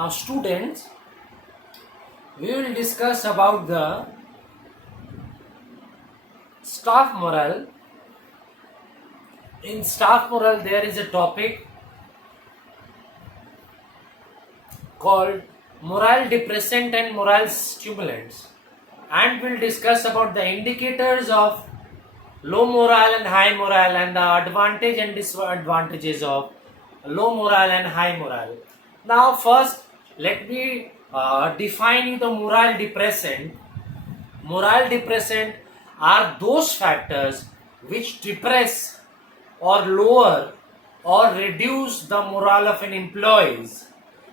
Now, students, we will discuss about the staff morale. In staff morale, there is a topic called morale depressant and morale stimulants, and we'll discuss about the indicators of low morale and high morale and the advantage and disadvantages of low morale and high morale. Now, first, let me define you the morale depressant. Morale depressant are those factors which depress or lower or reduce the morale of an employee,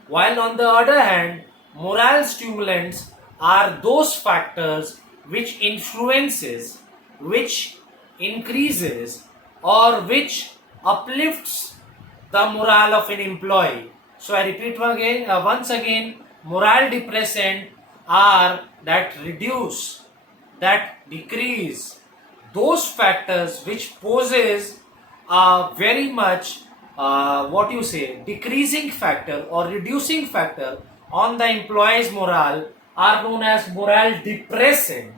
while on the other hand, morale stimulants are those factors which influences, which increases or which uplifts the morale of an employee. So I repeat once again, morale depressant are that reduce, that decrease, those factors which poses a very much decreasing factor or reducing factor on the employee's morale are known as morale depressant,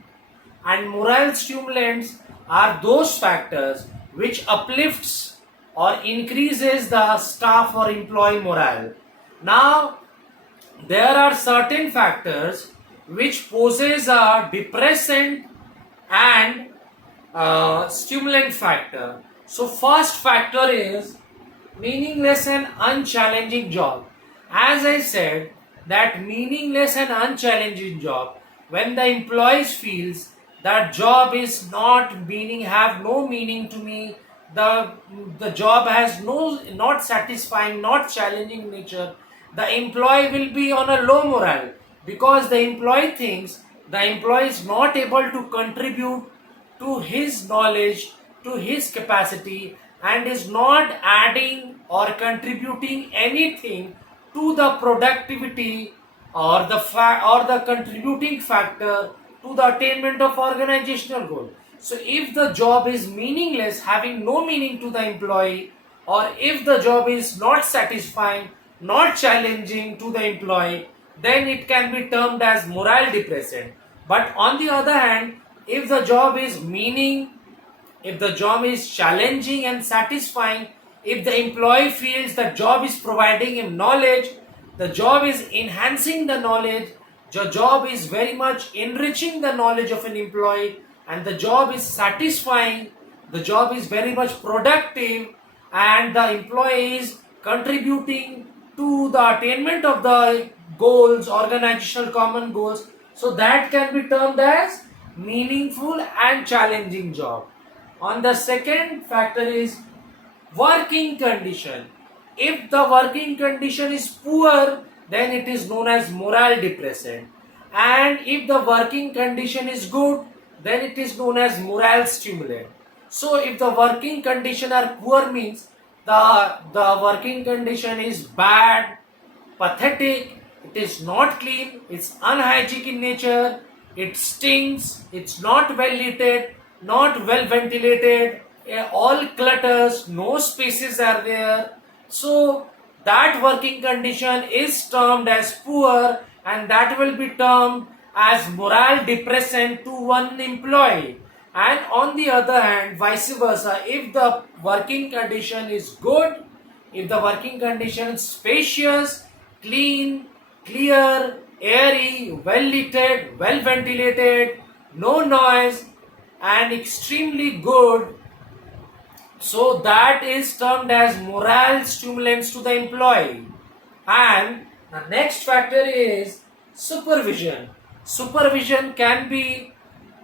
and morale stimulants are those factors which uplifts or increases the staff or employee morale. Now, there are certain factors which poses a depressant and stimulant factor. So first factor is meaningless and unchallenging job. As I said, that meaningless and unchallenging job, when the employees feels that job is have no meaning to me, the job has not satisfying, not challenging nature, the employee will be on a low morale, because the employee thinks the employee is not able to contribute to his knowledge, to his capacity, and is not adding or contributing anything to the productivity or the contributing factor to the attainment of organizational goal. So if the job is meaningless, having no meaning to the employee, or if the job is not satisfying, not challenging to the employee, then it can be termed as morale depressant. But on the other hand, if the job is if the job is challenging and satisfying, if the employee feels the job is providing him knowledge, the job is enhancing the knowledge, the job is very much enriching the knowledge of an employee, and the job is satisfying, the job is very much productive, and the employee is contributing to the attainment of the goals, organizational common goals, so that can be termed as meaningful and challenging job. On the second factor is working condition. If the working condition is poor, then it is known as morale depressant. And if the working condition is good, then it is known as morale stimulant. So if the working condition are poor means the working condition is bad, pathetic, it is not clean, it's unhygienic in nature, it stinks, it's not well lit, not well ventilated, all clutters, no spaces are there. So that working condition is termed as poor, and that will be termed as morale depressant to one employee. And on the other hand, vice versa, if the working condition is good, if the working condition is spacious, clean, clear, airy, well lit, well ventilated, no noise, and extremely good, so that is termed as morale stimulants to the employee. And the next factor is supervision. Supervision can be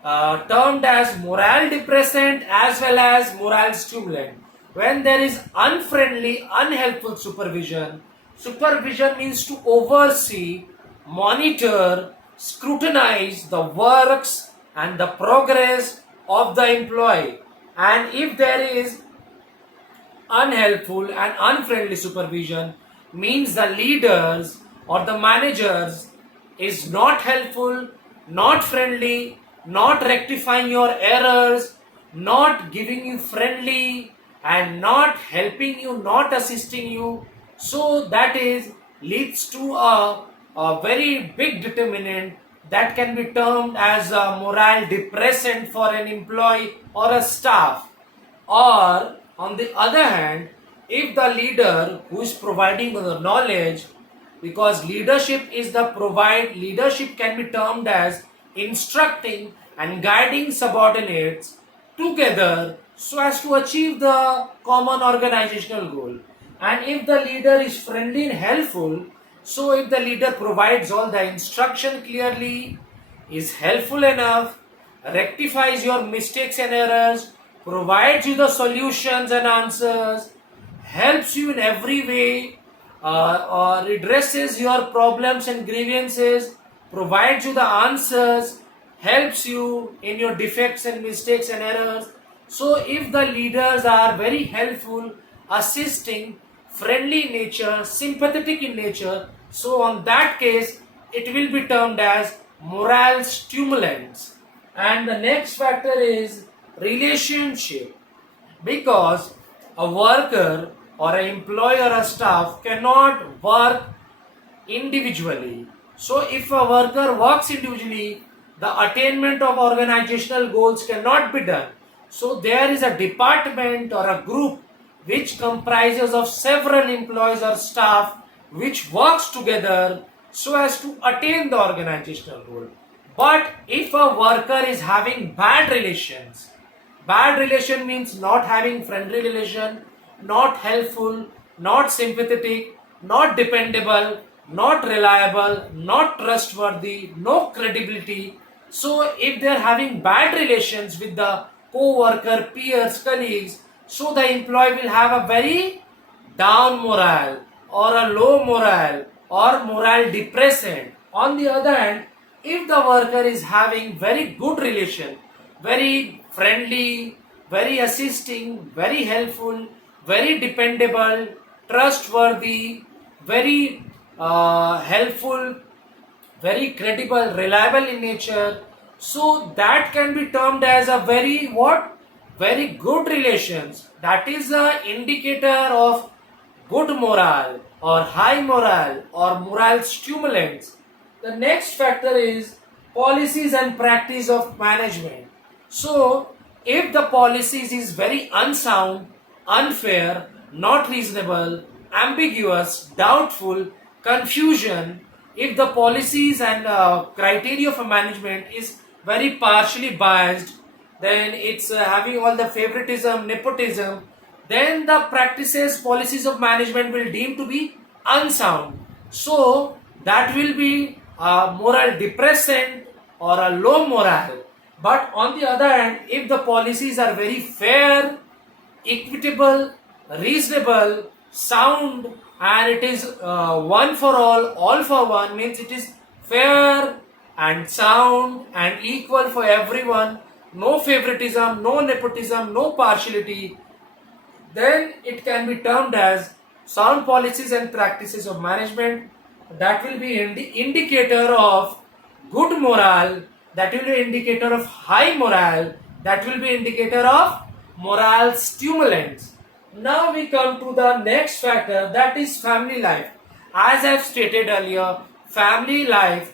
termed as morale depressant as well as morale stimulant. When there is unfriendly, unhelpful supervision, supervision means to oversee, monitor, scrutinize the works and the progress of the employee. And if there is unhelpful and unfriendly supervision, means the leaders or the managers is not helpful, not friendly, not rectifying your errors, not giving you friendly, and not helping you, not assisting you. So that is leads to a very big determinant that can be termed as a morale depressant for an employee or a staff. Or on the other hand, if the leader who is providing the knowledge, because leadership can be termed as instructing and guiding subordinates together so as to achieve the common organizational goal. And if the leader is friendly and helpful, so if the leader provides all the instruction clearly, is helpful enough, rectifies your mistakes and errors, provides you the solutions and answers, helps you in every way, or redresses your problems and grievances, provides you the answers, helps you in your defects and mistakes and errors. So, if the leaders are very helpful, assisting, friendly in nature, sympathetic in nature, so on that case, it will be termed as morale stimulants. And the next factor is relationship, because a worker or an employee or a staff cannot work individually. So, if a worker works individually, the attainment of organizational goals cannot be done. So, there is a department or a group which comprises of several employees or staff which works together so as to attain the organizational goal. But if a worker is having bad relation means not having friendly relation, not helpful, not sympathetic, not dependable, not reliable, not trustworthy, no credibility. So if they are having bad relations with the co-worker, peers, colleagues, so the employee will have a very down morale or a low morale or morale depressant. On the other hand, if the worker is having very good relation, very friendly, very assisting, very helpful, very dependable, trustworthy, very helpful, very credible, reliable in nature, so that can be termed as a very what? Very good relations. That is a indicator of good morale or high morale or morale stimulants. The next factor is policies and practice of management. So, if the policies is very unsound, unfair, not reasonable, ambiguous, doubtful, confusion, if the policies and criteria for management is very partially biased, then it's having all the favoritism, nepotism, then the practices, policies of management will deem to be unsound. So that will be a moral depressant or a low morale. But on the other hand, if the policies are very fair, equitable, reasonable, sound, and it is one for all for one, means it is fair and sound and equal for everyone, no favoritism, no nepotism, no partiality, then it can be termed as sound policies and practices of management. That will be indicator of good morale, that will be indicator of high morale, that will be indicator of morale stimulants. Now we come to the next factor, that is family life. As I have stated earlier, family life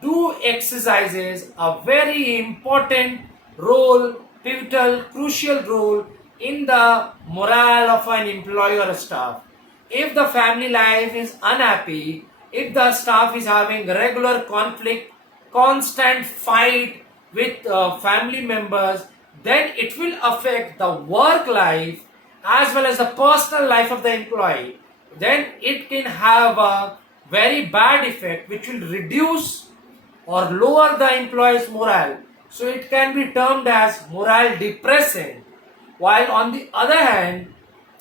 do exercises a very important role, pivotal, crucial role in the morale of an employee or a staff. If the family life is unhappy, if the staff is having regular conflict, constant fight with family members, then it will affect the work life as well as the personal life of the employee. Then it can have a very bad effect which will reduce or lower the employee's morale. So it can be termed as morale depressant. While on the other hand,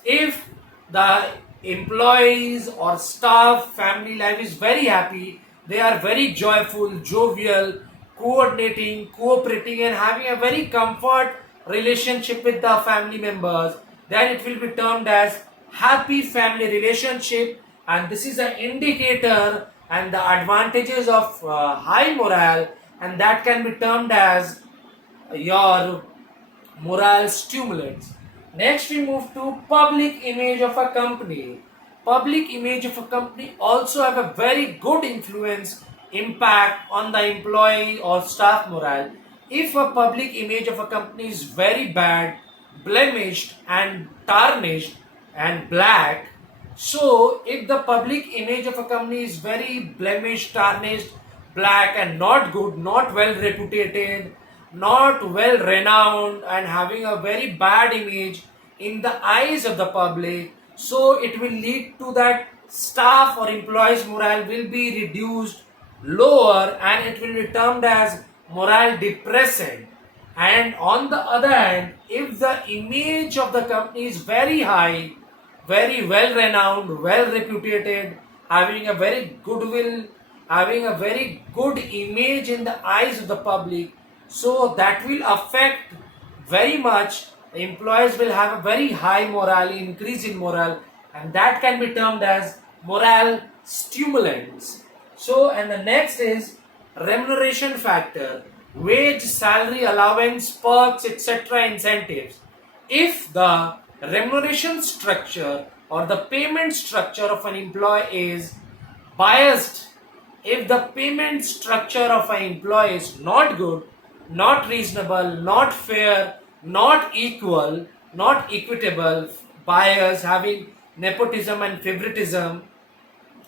if the employees or staff family life is very happy, they are very joyful, jovial, coordinating, cooperating, and having a very comfort relationship with the family members, then it will be termed as happy family relationship, and this is an indicator and the advantages of high morale, and that can be termed as your morale stimulants. Next we move to public image of a company. public image of a company also have a very good influence impact on the employee or staff morale. If a public image of a company is very bad, blemished and tarnished and black, so if the public image of a company is very blemished, tarnished, black and not good, not well reputed, not well renowned and having a very bad image in the eyes of the public, so it will lead to that staff or employees morale will be reduced lower and it will be termed as morale depressant. And on the other hand, if the image of the company is very high, very well renowned, well reputed, having a very goodwill, having a very good image in the eyes of the public, so that will affect very much. The employees will have a very high morale, increase in morale, and that can be termed as morale stimulants. So, and the next is remuneration factor, wage, salary, allowance, perks, etc. incentives. If the remuneration structure or the payment structure of an employee is biased, if the payment structure of an employee is not good, not reasonable, not fair, not equal, not equitable, bias, having nepotism and favoritism,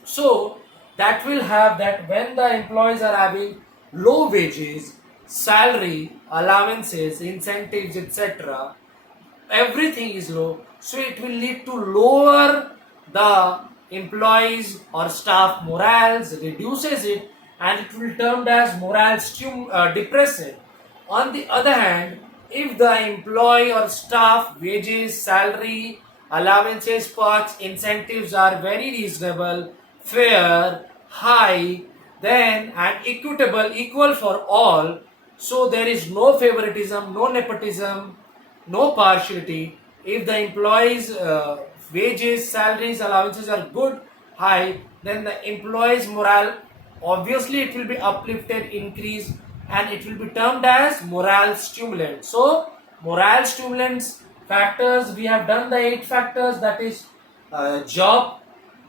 so that will have that when the employees are having low wages, salary, allowances, incentives, etc., everything is low, so it will lead to lower the employees or staff morals, reduces it, and it will termed as morale depressant. On the other hand, if the employee or staff wages, salary, allowances, perks, incentives are very reasonable, fair, high, then and equitable, equal for all, so there is no favoritism, no nepotism, no partiality. If the employees' wages, salaries, allowances are good, high, then the employees' morale obviously it will be uplifted, increased, and it will be termed as morale stimulant. So, morale stimulants factors, we have done the 8 factors, that is job,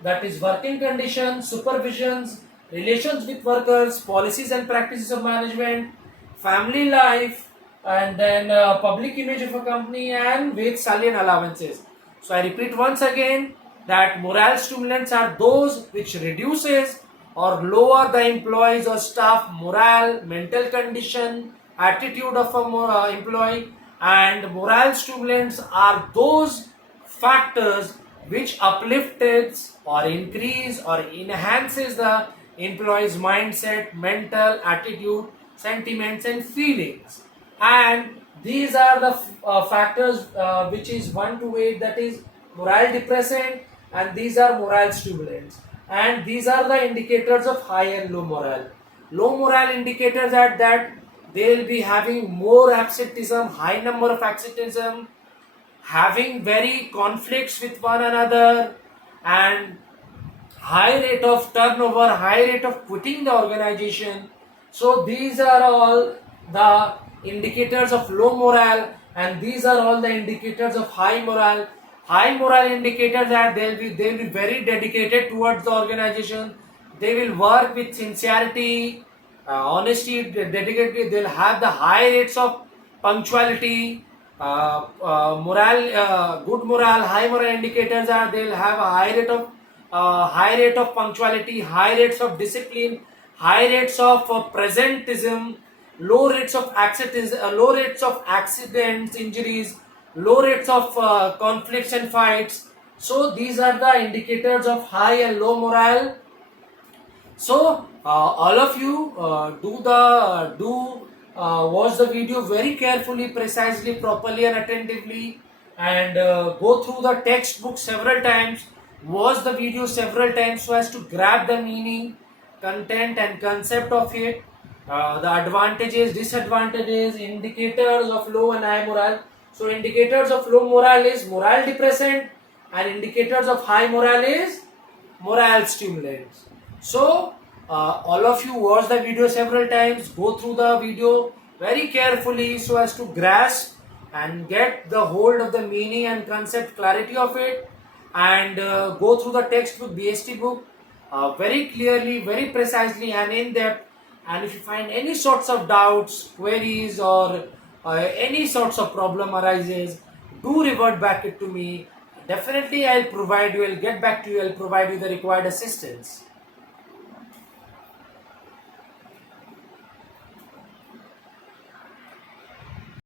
that is working conditions, supervisions, relations with workers, policies and practices of management, family life, and then public image of a company, and wage, salary and allowances. So I repeat once again that morale stimulants are those which reduces or lower the employees or staff morale, mental condition, attitude of a employee, and morale stimulants are those factors which uplifts or increase or enhances the employee's mindset, mental attitude, sentiments and feelings. And these are the factors which is 1 to 8, that is morale depressant, and these are morale stimulants, and these are the indicators of high and low morale. Low morale indicators are that they will be having more absenteeism, high number of absenteeism, having very conflicts with one another, and high rate of turnover, high rate of quitting the organization. So these are all the indicators of low morale, and these are all the indicators of high morale. High morale indicators are they'll be very dedicated towards the organization. They will work with sincerity, honesty, dedicated. They'll have the high rates of punctuality, good morale, high morale indicators are they'll have a high rate of punctuality, high rates of discipline, high rates of presentism, low rates of accidents, injuries, low rates of conflicts and fights. So these are the indicators of high and low morale. So all of you watch the video very carefully, precisely, properly and attentively, and go through the textbook several times, watch the video several times so as to grab the meaning, content and concept of it, the advantages, disadvantages, indicators of low and high morale. So indicators of low morale is morale depressant, and indicators of high morale is morale stimulants. So all of you watch the video several times, go through the video very carefully so as to grasp and get the hold of the meaning and concept clarity of it, and go through the textbook, BST book, very clearly, very precisely, and in depth. And if you find any sorts of doubts, queries, or any sorts of problem arises, do revert back it to me. Definitely, I'll get back to you. I'll provide you the required assistance.